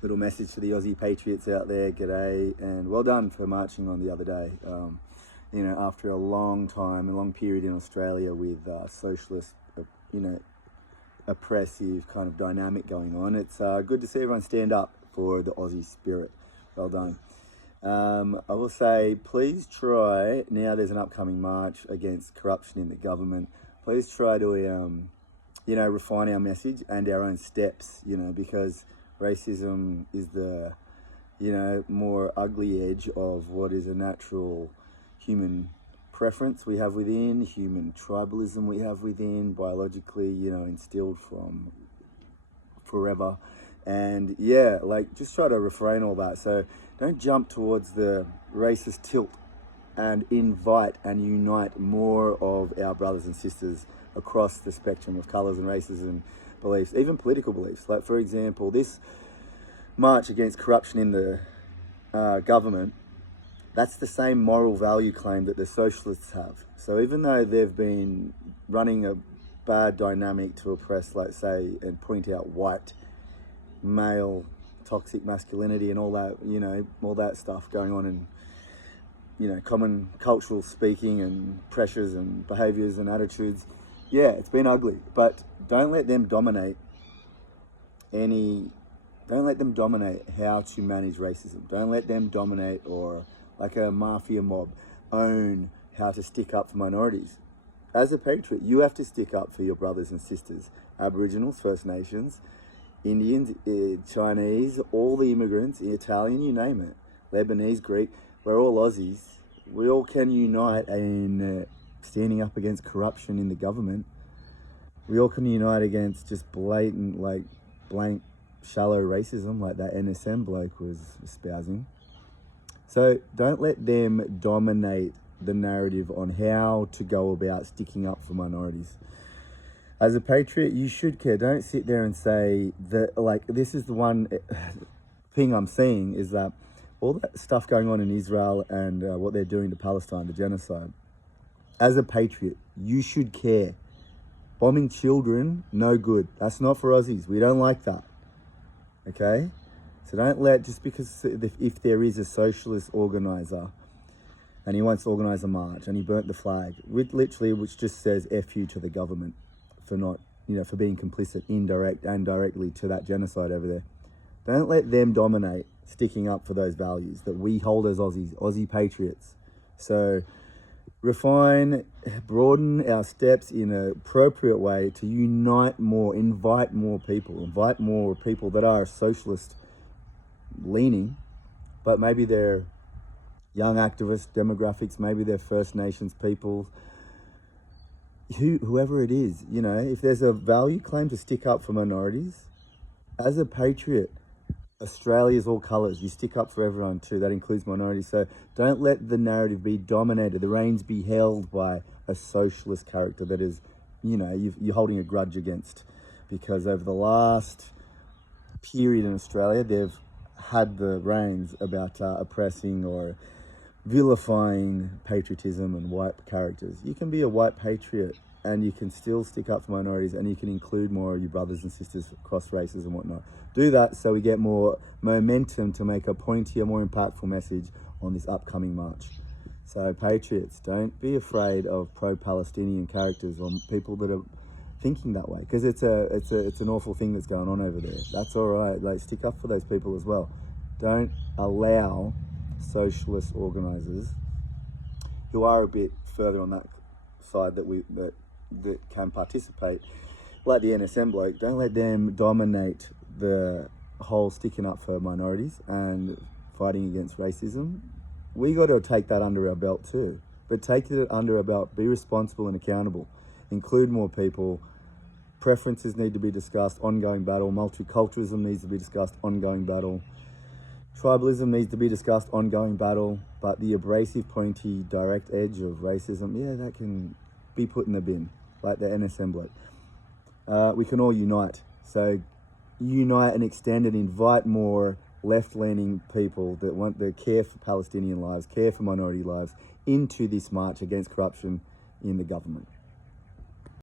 little message to the Aussie patriots out there. G'day, and well done for marching on the other day. After a long time, a long period in Australia with socialist, oppressive kind of dynamic going on, it's good to see everyone stand up for the Aussie spirit. Well done. I will say, please try, now there's an upcoming march against corruption in the government, please try to, refine our message and our own steps, because racism is the, more ugly edge of what is a natural human preference we have within, human tribalism we have within, biologically, instilled from forever. And just try to refrain all that. So don't jump towards the racist tilt, and invite and unite more of our brothers and sisters across the spectrum of colours and races and beliefs, even political beliefs. Like, for example, this march against corruption in the government, that's the same moral value claim that the socialists have. So even though they've been running a bad dynamic to oppress, let's say, and point out white male toxic masculinity and all that, all that stuff going on in, common cultural speaking and pressures and behaviours and attitudes. Yeah, it's been ugly, but don't let them dominate how to manage racism. Don't let them dominate, or like a mafia mob, own how to stick up for minorities. As a patriot, you have to stick up for your brothers and sisters, Aboriginals, First Nations, Indians, Chinese, all the immigrants, Italian, you name it, Lebanese, Greek. We're all Aussies. We all can unite in standing up against corruption in the government. We all can unite against just blatant, blank, shallow racism like that NSM bloke was espousing. So don't let them dominate the narrative on how to go about sticking up for minorities. As a patriot, you should care. Don't sit there and say that, this is the one thing I'm seeing, is that all that stuff going on in Israel and what they're doing to Palestine, the genocide. As a patriot, you should care. Bombing children, no good. That's not for Aussies. We don't like that. Okay? So don't let, just because if there is a socialist organiser and he wants to organise a march and he burnt the flag, which just says F you to the government for not, for being complicit, indirect and directly, to that genocide over there. Don't let them dominate sticking up for those values that we hold as Aussies, Aussie patriots. So refine, broaden our steps in an appropriate way to unite more, invite more people that are socialist leaning, but maybe they're young activist demographics, maybe they're First Nations people, whoever it is, if there's a value claim to stick up for minorities, as a patriot, Australia's all colours. You stick up for everyone too. That includes minorities. So don't let the narrative be dominated, the reins be held by a socialist character that is, you're holding a grudge against. Because over the last period in Australia, they've had the reins about oppressing or vilifying patriotism and white characters. You can be a white patriot and you can still stick up for minorities, and you can include more of your brothers and sisters across races and whatnot. Do that so we get more momentum to make a pointier, more impactful message on this upcoming march. So patriots, don't be afraid of pro-Palestinian characters or people that are thinking that way, because it's an awful thing that's going on over there. That's all right. Stick up for those people as well. Don't allow socialist organisers who are a bit further on that side that can participate, like the NSM bloke. Don't let them dominate the whole sticking up for minorities and fighting against racism. We got to take that under our belt too, but take it under our belt. Be responsible and accountable. Include more people. Preferences need to be discussed, ongoing battle. Multiculturalism needs to be discussed, ongoing battle. Tribalism needs to be discussed, ongoing battle. But the abrasive, pointy, direct edge of racism, that can be put in the bin, like the NSM bloke. We can all unite. So unite and extend and invite more left-leaning people that want to care for Palestinian lives, care for minority lives, into this march against corruption in the government.